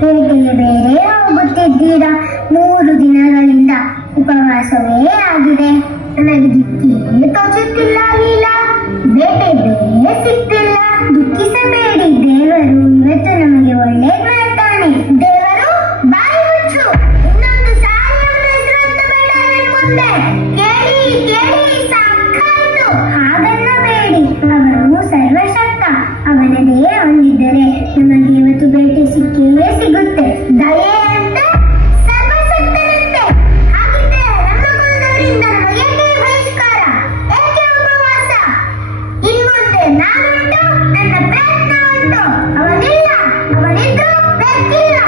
ಪೇಟೆಗೆ ಬೇರೆ ಹೋಗುತ್ತಿದ್ದೀರಾ? 3 ದಿನಗಳಿಂದ ಉಪವಾಸವೇ ಆಗಿದೆ. ನನಗೆ ದಿಕ್ಕೇ ತೋಚುತ್ತಿಲ್ಲ. ಇಲ್ಲ, ಬೇಟೆ ಬೇರೆ ಸಿಗ್ತಿಲ್ಲ. ದುಃಖಿಸಬೇಡಿ, ದೇವರು ಇವತ್ತು ನಮಗೆ ಒಳ್ಳೇದ್ ಮಾಡ್ತಾನೆ. ದೇವರು ಬಾಯಿ ಮುಚ್ಚು. ಇನ್ನೊಂದು ಸಾರಿ ಅವನ ಹೆಸರು ಬೇಡ ಮುಂದೆ. ಕೇಳಿ ಕೇಳಿ ಸಾಕಾಯ್ತು. ಹಾಗನ್ನಬೇಡಿ, ಅವನು ಸರ್ವಶಕ್ತ. ಅವನದೇ ಹೊಂದಿದ್ದರೆ ನಮಗೆ ಇವತ್ತು ಬೇಟೆ ಸಿಕ್ಕೇ ಸಿಗುತ್ತೆ. ದಯೆ ಅಂತ ಸರ್ವಶಕ್ತನಂತೆ. ಹಾಗಿದ್ದರೆ ನಮ್ಮ ಕುಲದವರಿಂದ ನಮಗೇಕೆ ಬಹಿಷ್ಕಾರ? ಏಕೆ ಉಪವಾಸ? ಇನ್ಮುಂದೆ ನಾನುಂಟು, ನನ್ನ ಪ್ರಯತ್ನ ಉಂಟು. ಅವನಿಲ್ಲ, ಅವನಿದ್ರು ಬೇಕಿಲ್ಲ.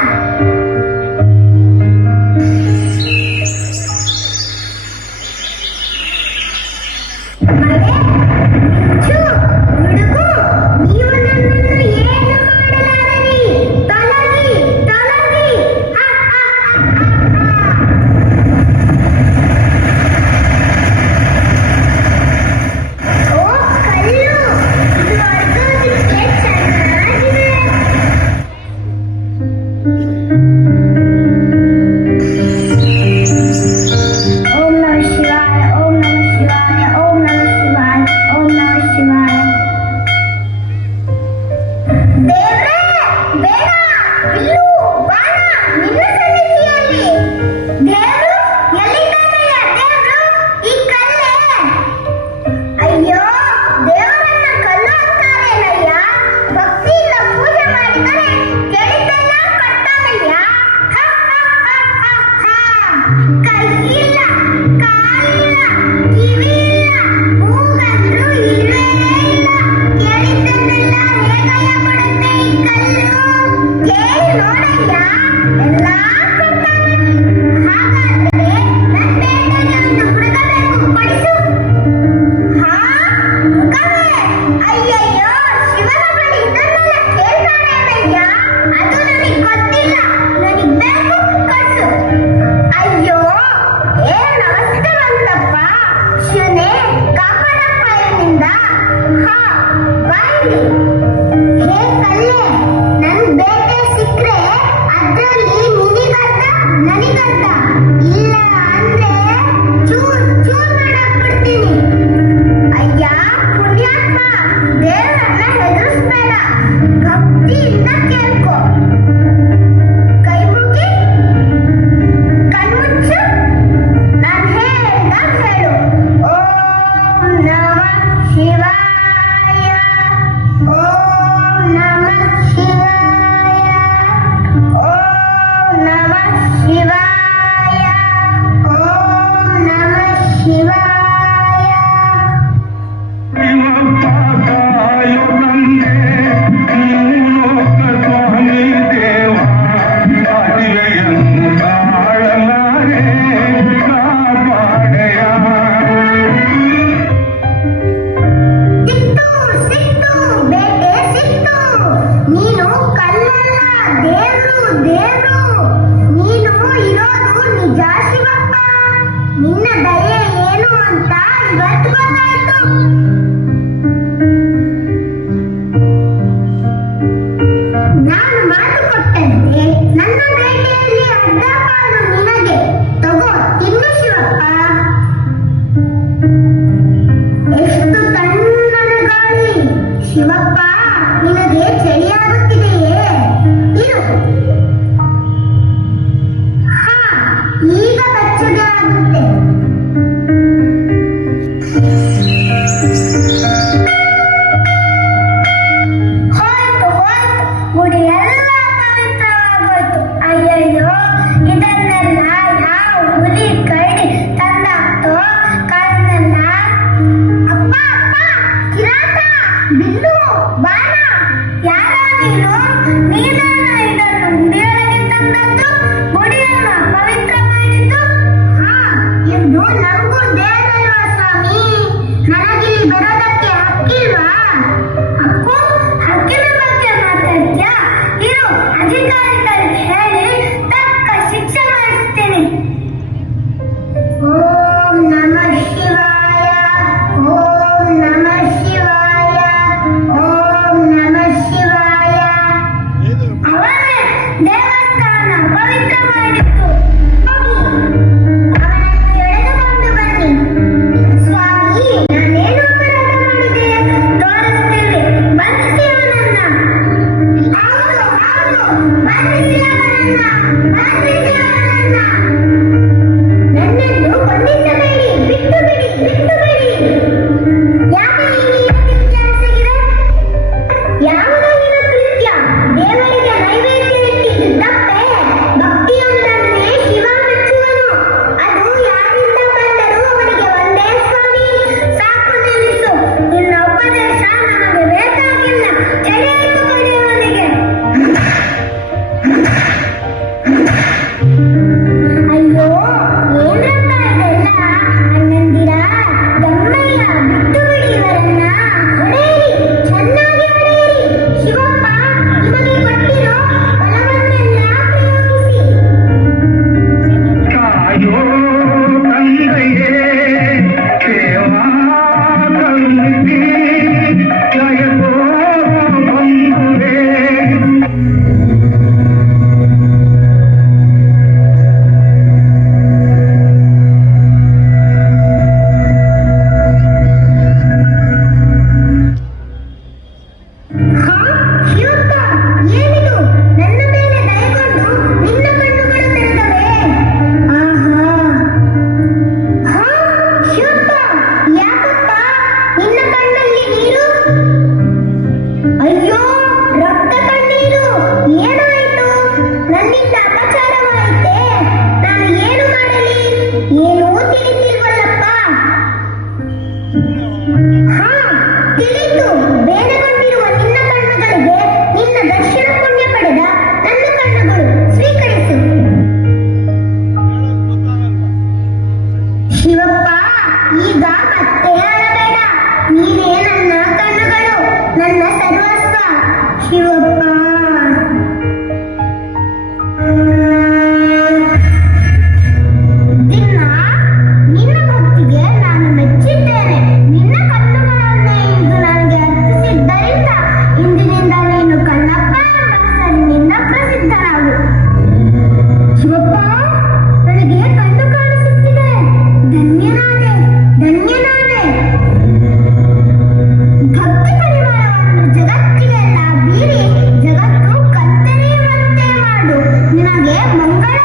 ಗುಡಿ ಎಲ್ಲ ಪವಿತ್ರವಾಗೋಯ್ತು. ಅಯ್ಯಯ್ಯೋ, ಇದನ್ನೆಲ್ಲ ನನ್ನನ್ನು ಬಂಧಿಸಬೇಡಿ, ಬಿಟ್ಟು ಬಿಡಿ, ಬಿಟ್ಟು ಬಿಡಿ. ಯಾಕೆ ಈ ರೀತಿ ವಿಚಾರಿಸಿದೆ? ಯಾವುದೋ ಇದು ಕೃತ್ಯ. ದೇವರಿಗೆ ನೈವೇದ್ಯ ಇಟ್ಟಿದ್ದು ತಪ್ಪೆ. ಭಕ್ತಿಯೊಂದನ್ನೇ ಶಿವ ಮೆಚ್ಚುವನು. ಅದು ಯಾರಿಂದ ಬಂದರೂ ಅವನಿಗೆ ಒಂದೇ ಸ್ವಾಮಿ. ಸಾಕು ನಿಲ್ಲಿಸು. ನಿನ್ನ ಉಪದೇಶ ನಮಗೆ ಬೇಕಾಗಿಲ್ಲ. ಎಳೆಯಿತು ಕಡೆಯವನಿಗೆ. ಅಯ್ಯೋ, ಏನ್ರಪ್ಪ ಇದೆಲ್ಲ? ಅಣ್ಣಂದಿರ, ಗಮ್ಮಯ್ಯ, ಬಿಟ್ಟು ಬಿಡಿ ಇವರನ್ನ. ಹೊಡೆಯಿರಿ, ಚೆನ್ನಾಗಿ ಹೊಡೆಯಿರಿ. ಶಿವಪ್ಪ, ನಿಮಗೆ ಕೊಟ್ಟಿರೋ ಬಲವನ್ನೆಲ್ಲ ಪ್ರಯೋಗಿಸಿ. ಕಾಯೋ ತಂದೆಯೇ ಸೇವಾ ಕರುಣಿಸಿ ಜಯಸೋ ಬಂಧುವೇ. ಹಾ, ಶಿವಪ್ಪ, ಏನಿದು? ನನ್ನ ಮೇಲೆ ದಯಗೊಂಡು ನಿನ್ನ ಕಣ್ಣುಗಳು ತೆರೆದವೆ. ಆಹಾ. ಹಾ, ಶಿವಪ್ಪ, ಯಾಕಪ್ಪ ನಿನ್ನ ಕಣ್ಣಲ್ಲಿ ನೀರು? ಅಯ್ಯೋ, ರಕ್ತ ಕಣ್ಣೀರು. ಏನಾಯಿತು? ನನ್ನಿಂದ ಅಪಚಾರವಾಯಿತೆ. ನಾನು ಏನು ಮಾಡಲಿ? ಏನೂ ತಿಳಿತಿಲ್ವಲ್ಲಪ್ಪ. ಹಾ, ತಿಳಿತು. ಬೇರೆಗೊಂಡಿರುವ ನಿನ್ನ ಕಣ್ಣುಗಳಿಗೆ ನಿನ್ನ ದರ್ಶನ ಪುಣ್ಯ ಪಡೆದ ನನ್ನ ಕಣ್ಣುಗಳು ಸ್ವೀಕರಿಸು. ಶಿವಪ್ಪ, ಈಗ ಮತ್ತೆ ಅಳಬೇಡ. ನೀನೇ ನನ್ನ ಕಣ್ಣುಗಳು, ನನ್ನ ಸರ್ವಸ್ವ. ಶಿವಪ್ಪ. ದಿನ ನಿನ್ನ ಭಕ್ತಿಗೆ ನಾನು ಮೆಚ್ಚಿದ್ದೇನೆ. ನಿನ್ನ ಕಣ್ಣುಗಳನ್ನೇ ಇಂದು ನನಗೆ ಅರ್ಪಿಸಿದ್ದರಿಂದ ಇಂದಿನಿಂದ ನೀನು ಕಣ್ಣಪ್ಪ ಎಂಬ ಹೆಸರಿನಿಂದ ಪ್ರಸಿದ್ಧನಾಗು. ಶಿವಪ್ಪ, ನನಗೆ ಕಣ್ಣು ಕಾಣಿಸುತ್ತಿದೆ. ಧನ್ಯನಾದೆ, ಧನ್ಯನಾದೆ. ಭಕ್ತಿ ಪರಿವಾರವನ್ನು ಜಗತ್ತಿಗೆಲ್ಲ ಬೀರಿ ಜಗತ್ತು ಕತ್ತರಿಯುವಂತೆ ಮಾಡು. ನಿನಗೆ ಮಂಗಳ